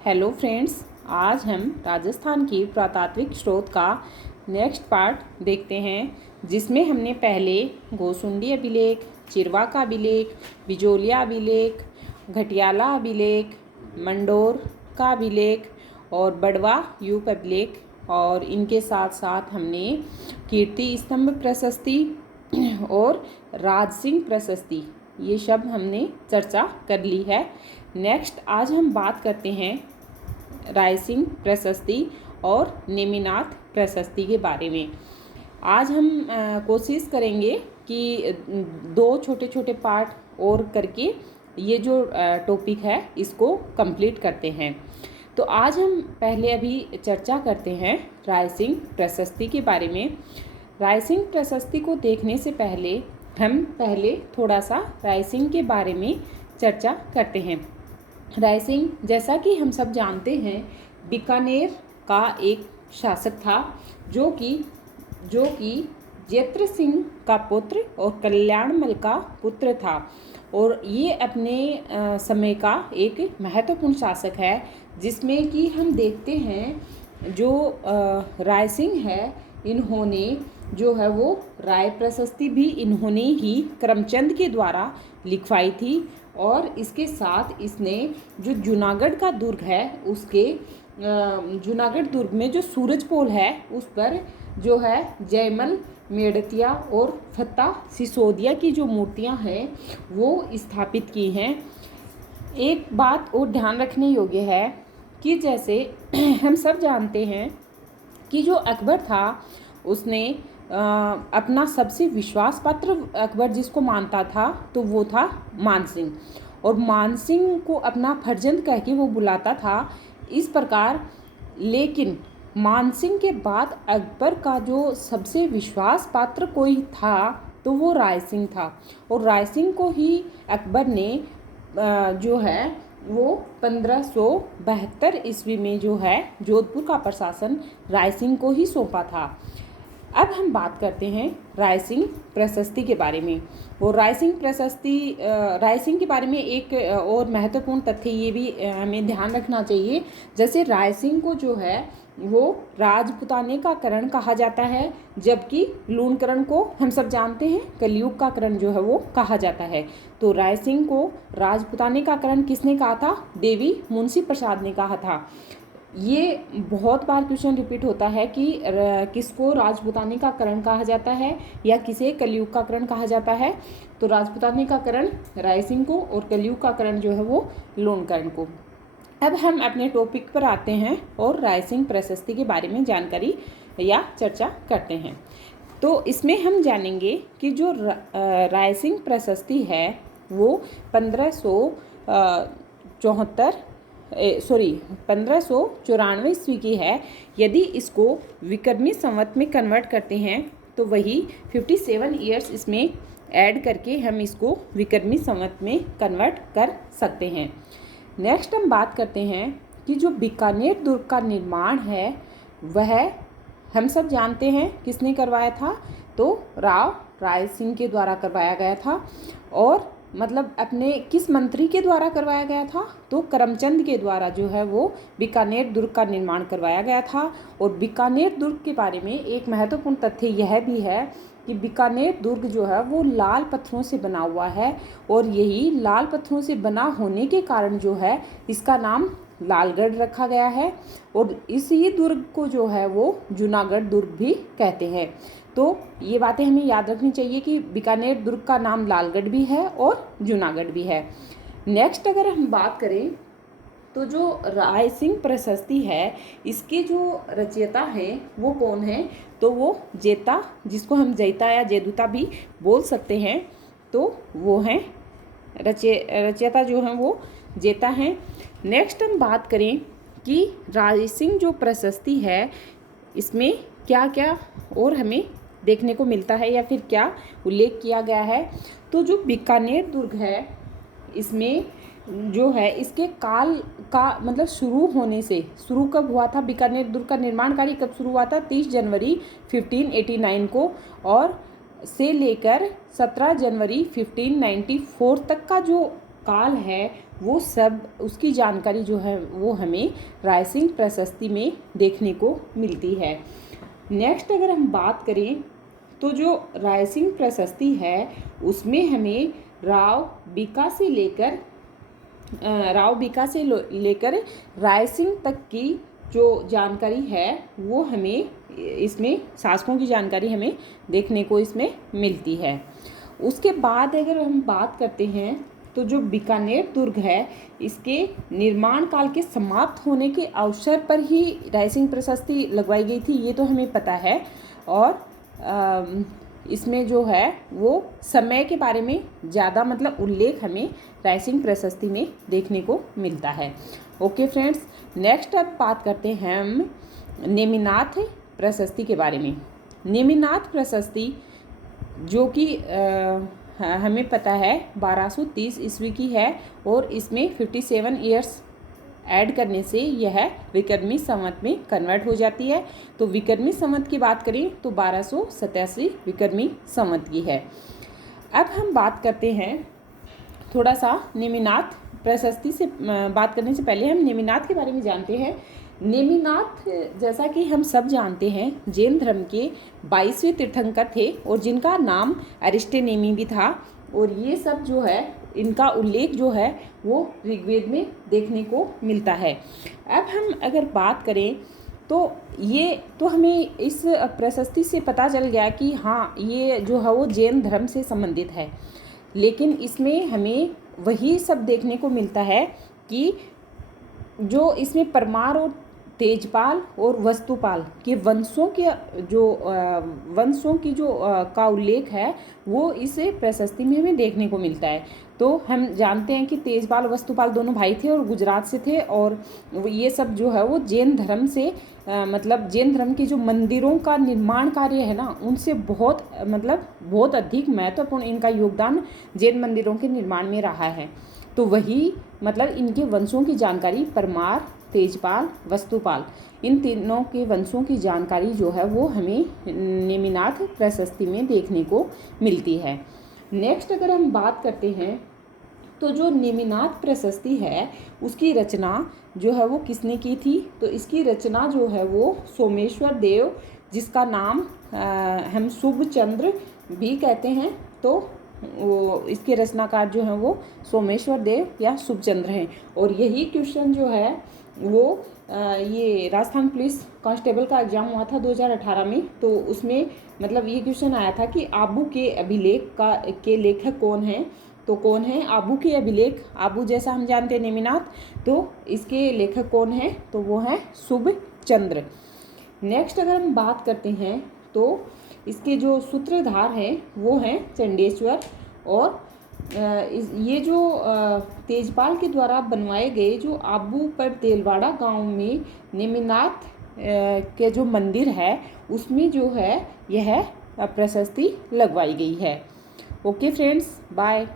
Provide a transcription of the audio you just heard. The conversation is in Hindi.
हेलो फ्रेंड्स, आज हम राजस्थान की पुरातात्विक स्रोत का नेक्स्ट पार्ट देखते हैं, जिसमें हमने पहले गोसुंडी अभिलेख, चिरवा का अभिलेख, बिजोलिया अभिलेख, घटियाला अभिलेख, मंडोर का अभिलेख और बड़वा यूप अभिलेख और इनके साथ साथ हमने कीर्ति स्तंभ प्रशस्ति और राजसिंह प्रशस्ति ये शब्द हमने चर्चा कर ली है। नेक्स्ट आज हम बात करते हैं रायसिंह प्रशस्ति और नेमिनाथ प्रशस्ति के बारे में। आज हम कोशिश करेंगे कि दो छोटे छोटे पार्ट और करके ये जो टॉपिक है इसको कंप्लीट करते हैं। तो आज हम पहले अभी चर्चा करते हैं रायसिंह प्रशस्ति के बारे में। रायसिंह प्रशस्ति को देखने से पहले हम पहले थोड़ा सा रायसिंह के बारे में चर्चा करते हैं। रायसिंह, जैसा कि हम सब जानते हैं, बीकानेर का एक शासक था जो कि जयत्र सिंह का पुत्र और कल्याणमल का पुत्र था और ये अपने समय का एक महत्वपूर्ण शासक है, जिसमें कि हम देखते हैं जो रायसिंह है, इन्होंने जो है वो राय प्रशस्ति भी इन्होंने ही करमचंद के द्वारा लिखवाई थी और इसके साथ इसने जो जूनागढ़ का दुर्ग है उसके जूनागढ़ दुर्ग में जो सूरज पोल है उस पर जो है जयमल मेड़तिया और फत्ता सिसोदिया की जो मूर्तियां हैं वो स्थापित की हैं। एक बात और ध्यान रखने योग्य है कि जैसे हम सब जानते हैं कि जो अकबर था उसने अपना सबसे विश्वास पात्र अकबर जिसको मानता था तो वो था मानसिंह, और मानसिंह को अपना फर्जंद कह के वो बुलाता था इस प्रकार। लेकिन मानसिंह के बाद अकबर का जो सबसे विश्वास पात्र कोई था तो वो रायसिंह था, और रायसिंह को ही अकबर ने जो है वो 1572 ईस्वी में जो है जोधपुर का प्रशासन रायसिंह को ही सौंपा था। अब हम बात करते हैं रायसिंह प्रशस्ति के बारे में। वो रायसिंह प्रशस्ति रायसिंह के बारे में एक और महत्वपूर्ण तथ्य ये भी हमें ध्यान रखना चाहिए। जैसे रायसिंह को जो है वो राजपुताने का करण कहा जाता है, जबकि लूणकरण को हम सब जानते हैं कलयुग का करण जो है वो कहा जाता है। तो रायसिंह को राजपुताने का करण किसने कहा था? देवी मुंशी प्रसाद ने कहा था। ये बहुत बार क्वेश्चन रिपीट होता है कि किसको राजपुताने का करण कहा जाता है या किसे कलयुग का करण कहा जाता है। तो राजपुताने का करण रायसिंह को और कलयुग का करण जो है वो लूणकरण को। अब हम अपने टॉपिक पर आते हैं और रायसिंह प्रशस्ति के बारे में जानकारी या चर्चा करते हैं। तो इसमें हम जानेंगे कि जो रायसिंह प्रशस्ति है वो 1594 ईस्वी की है। यदि इसको विक्रमी संवत में कन्वर्ट करते हैं तो वही 57 ईयर्स इसमें ऐड करके हम इसको विक्रमी संवत में कन्वर्ट कर सकते हैं। नेक्स्ट हम बात करते हैं कि जो बीकानेर दुर्ग का निर्माण है वह हम सब जानते हैं किसने करवाया था? तो राव रायसिंह के द्वारा करवाया गया था। और मतलब अपने किस मंत्री के द्वारा करवाया गया था? तो करमचंद के द्वारा जो है वो बीकानेर दुर्ग का निर्माण करवाया गया था। और बीकानेर दुर्ग के बारे में एक महत्वपूर्ण तथ्य यह भी है कि बीकानेर दुर्ग जो है वो लाल पत्थरों से बना हुआ है, और यही लाल पत्थरों से बना होने के कारण जो है इसका नाम लालगढ़ रखा गया है, और इसी दुर्ग को जो है वो जूनागढ़ दुर्ग भी कहते हैं। तो ये बातें हमें याद रखनी चाहिए कि बीकानेर दुर्ग का नाम लालगढ़ भी है और जूनागढ़ भी है। नेक्स्ट अगर हम बात करें तो जो रायसिंह प्रशस्ति है इसके जो रचयिता हैं वो कौन है? तो वो जेता, जिसको हम जैता या जेदुता भी बोल सकते हैं, तो वो हैं रचयिता जो हैं वो जेता हैं। नेक्स्ट हम बात करें कि रायसिंह जो प्रशस्ति है इसमें क्या क्या और हमें देखने को मिलता है या फिर क्या उल्लेख किया गया है। तो जो बीकानेर दुर्ग है इसमें जो है इसके काल का मतलब शुरू होने से, शुरू कब हुआ था बीकानेर दुर्ग का निर्माण कार्य कब शुरू हुआ था? 30 जनवरी 1589 को, और से लेकर 17 जनवरी 1594 तक का जो काल है, वो सब उसकी जानकारी जो है वो हमें रायसिंह प्रशस्ति में देखने को मिलती है। नेक्स्ट अगर हम बात करें तो जो रायसिंह प्रशस्ति है उसमें हमें राव बीका से लेकर रायसिंह तक की जो जानकारी है वो हमें इसमें शासकों की जानकारी हमें देखने को इसमें मिलती है। उसके बाद अगर हम बात करते हैं तो जो बीकानेर दुर्ग है, इसके निर्माण काल के समाप्त होने के अवसर पर ही रायसिंह प्रशस्ति लगवाई गई थी, ये तो हमें पता है। और इसमें जो है वो समय के बारे में ज़्यादा मतलब उल्लेख हमें रायसिंह प्रशस्ति में देखने को मिलता है। ओके फ्रेंड्स, नेक्स्ट अब बात करते हैं हम नेमिनाथ प्रशस्ति के बारे में। नेमिनाथ प्रशस्ति जो कि हमें पता है 1230 ईस्वी की है और इसमें 57 ईयर्स ऐड करने से यह विक्रमी संवत में कन्वर्ट हो जाती है। तो विक्रमी संवत की बात करें तो 1287 विक्रमी संवत की है। अब हम बात करते हैं थोड़ा सा नेमिनाथ प्रशस्ति से बात करने से पहले हम नेमिनाथ के बारे में जानते हैं। नेमिनाथ जैसा कि हम सब जानते हैं जैन धर्म के 22वें तीर्थंकर थे और जिनका नाम अरिस्टोनेमी भी था। और ये सब जो है इनका उल्लेख जो है वो ऋग्वेद में देखने को मिलता है। अब हम अगर बात करें तो ये तो हमें इस प्रशस्ति से पता चल गया कि हाँ ये जो है वो जैन धर्म से संबंधित है, लेकिन इसमें हमें वही सब देखने को मिलता है कि जो इसमें परमार और तेजपाल और वस्तुपाल के वंशों की जो का उल्लेख है वो इस प्रशस्ति में हमें देखने को मिलता है। तो हम जानते हैं कि तेजपाल वस्तुपाल दोनों भाई थे और गुजरात से थे, और ये सब जो है वो जैन धर्म से मतलब जैन धर्म के जो मंदिरों का निर्माण कार्य है ना, उनसे बहुत अधिक महत्वपूर्ण इनका योगदान जैन मंदिरों के निर्माण में रहा है। तो वही मतलब इनके वंशों की जानकारी परमार, तेजपाल, वस्तुपाल, इन तीनों के वंशों की जानकारी जो है वो हमें नेमिनाथ प्रशस्ति में देखने को मिलती है। नेक्स्ट अगर हम बात करते हैं तो जो नेमिनाथ प्रशस्ति है उसकी रचना जो है वो किसने की थी, तो इसकी रचना जो है वो सोमेश्वर देव, जिसका नाम हम शुभ चंद्र भी कहते हैं। तो वो इसके रचनाकार जो हैं वो सोमेश्वर देव या शुभचंद्र हैं। और यही क्वेश्चन जो है वो ये राजस्थान पुलिस कांस्टेबल का एग्ज़ाम हुआ था 2018 में, तो उसमें मतलब ये क्वेश्चन आया था कि आबू के अभिलेख के लेखक कौन हैं। तो कौन है आबू के अभिलेख, आबू जैसा हम जानते हैं नेमिनाथ, तो इसके लेखक कौन है, तो वो है शुभचंद्र। नेक्स्ट अगर हम बात करते हैं तो इसके जो सूत्रधार हैं वो हैं चंडेश्वर। और ये जो तेजपाल के द्वारा बनवाए गए जो आबू पर तेलवाड़ा गांव में नेमिनाथ के जो मंदिर है उसमें जो है यह प्रशस्ति लगवाई गई है। Okay friends, bye.